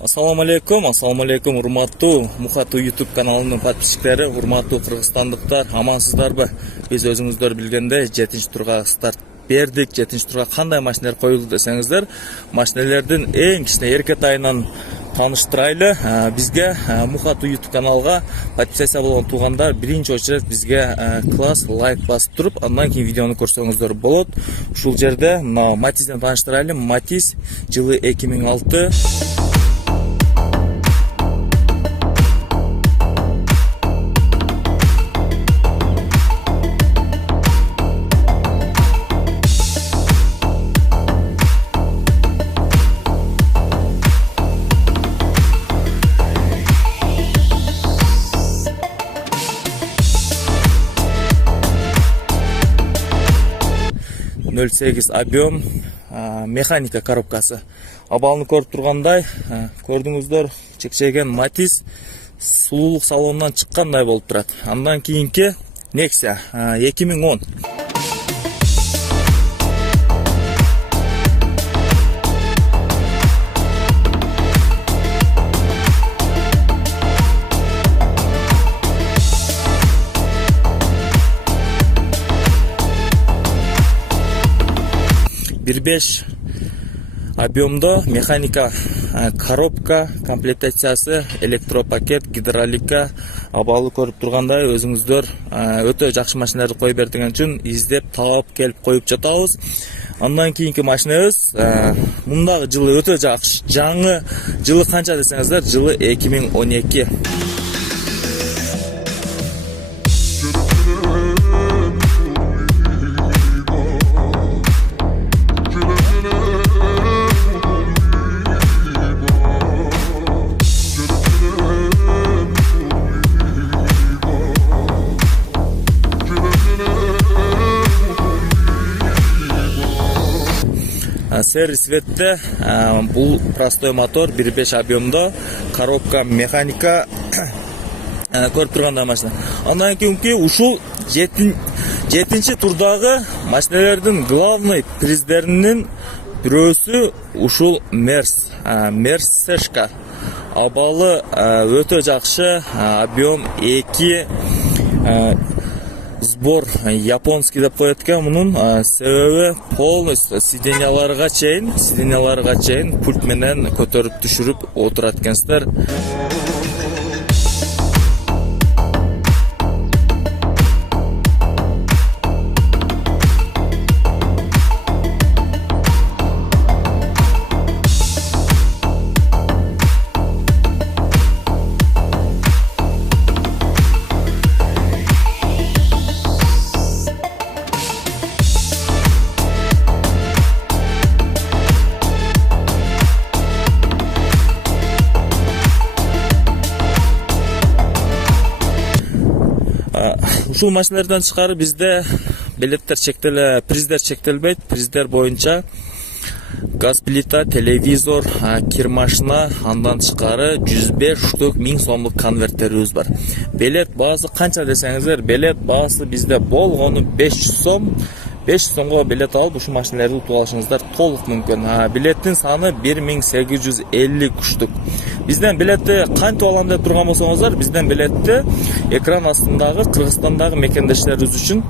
Assalamu alaikum, урматтуу Мухату YouTube каналынын подписчиктери, урматтуу кыргызстандыктар, амансыздарбы? Биз өзүңүздөр билгендей 7-турга старт бердик. 7-турга кандай машиналар коюлду десеңиздер, машиналардын эң кичине эркет айынан таныштырайлы. Бизге Мухату YouTube каналга подписация болгон туугандар биринчи очередь бизге класс лайк басып туруп, андан кийин видеону көрсөңүздөр болот. Ушул жерде Матизден тааныштырайлы. Матиз жылы 2006. 08 объем, механика коробкасы. Абалны көрүп тургандай, көрдүңүздөр, чекчеген Матиз сулуулук салонунан чыккандай болуп турат. Андан кийинки Nexia 2010. Объемдо механика коробка, комплектациясы, электропакет, гидравлика. Абалы көрүп тургандай, өзүңүздөр өтө жакшы машиналарды кое бердиген үчүн издеп таап келип коюп жатабыз. Андан кийинки машинабыз мундагы жылы өтө жакшы. Жаңы жылы канча десеңиздер, жылы 2012. Сервис ветте бул простой мотор 1.5 объемдо, коробка механика көрүп тургандай машина. Андан кийинки ушул 7-чи турдагы машиналардын главный приздеринин бирөөсү ушул Мерсешка. Абалы өтө жакшы, объем 2, сбор японский деп коет экен. Мунун себеби полностью сиденьяларга чейин пульт менен көтөрүп түшүрүп отурат экенсиздер. Ушул машиналардан тышкары бизде билеттер чектеле, приздер чектелбейт. Приздер боюнча газ плита, телевизор, кир машина, андан тышкары 105 штук 1000 сомдук конверттерибиз бар. Билет баасы канча десеңиздер, билет баасы бизде болгону 500 сом. 500 сомго билет алып ушул машиналарды утуп алышыңыздар толук мүмкүн. Билеттин саны 1850 штук. Бизден билетти кантип алам деп турган болсоңуздар, бизден билетти экран астындагы Кыргызстандагы мекендештерибиз үчүн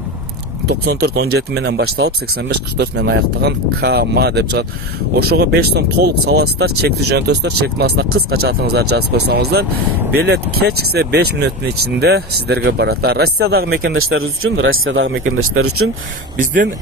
94-17 менен башталып 85-44 менен аяктаган КМА деп чыгат. Ошого 5 сом толук саласыздар, чекти жөнөтөсүздөр, чектин астына кыскача атыңыздарды жазып койсоңуздар, билет кечиксе 5 мүнөттүн ичинде сиздерге барат. Россиядагы мекендештер үчүн биздин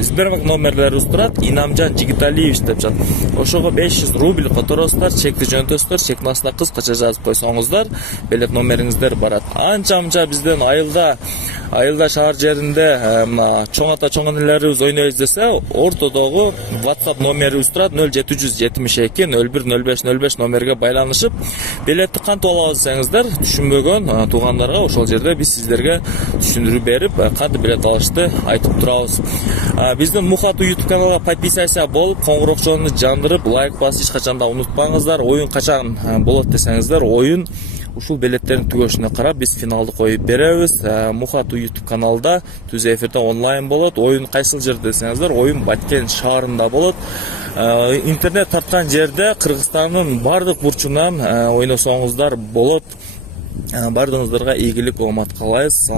Сбербанк номерлерибиз турат, Инамжан Жигиталиевич деп чыгат. Ошого 500 рубль которосуздар, чекти жөнөтөсүздөр, чектин астына кыскача жазып койсоңуздар, билет номериңиздер барат. Анча-мынча бизден айылда шаар жеринде мына чоң ата чоң энелерибиз ойнойбуз десе, ортодогу WhatsApp номерибиз турат 0772 01 05 05 номерге байланышып, билетти кантип алабыз десеңиздер, түшүнбөгөн туугандарга ошол жерде биз сиздерге түшүндүрүү берип, кантип билет алышты айтып турабыз. Биздин Мухату YouTube каналга подписаться болуп, коңгурокчону жандырып, лайк басып эч качан да унутпаңыздар. Оюн качан болот десеңиздер, оюн ушул билеттердин түгөшүнө карап биз финалды коюп беребиз. Мухату YouTube каналда түз эфирде онлайн болот. Оюн кайсыл жерде десеңиздер, оюн Баткен шаарында болот. Интернет тарткан жерде Кыргызстандын бардык бурчунан ойносоңуздар болот. Бардыгыңыздарга ийгилик, оомат каалайбыз.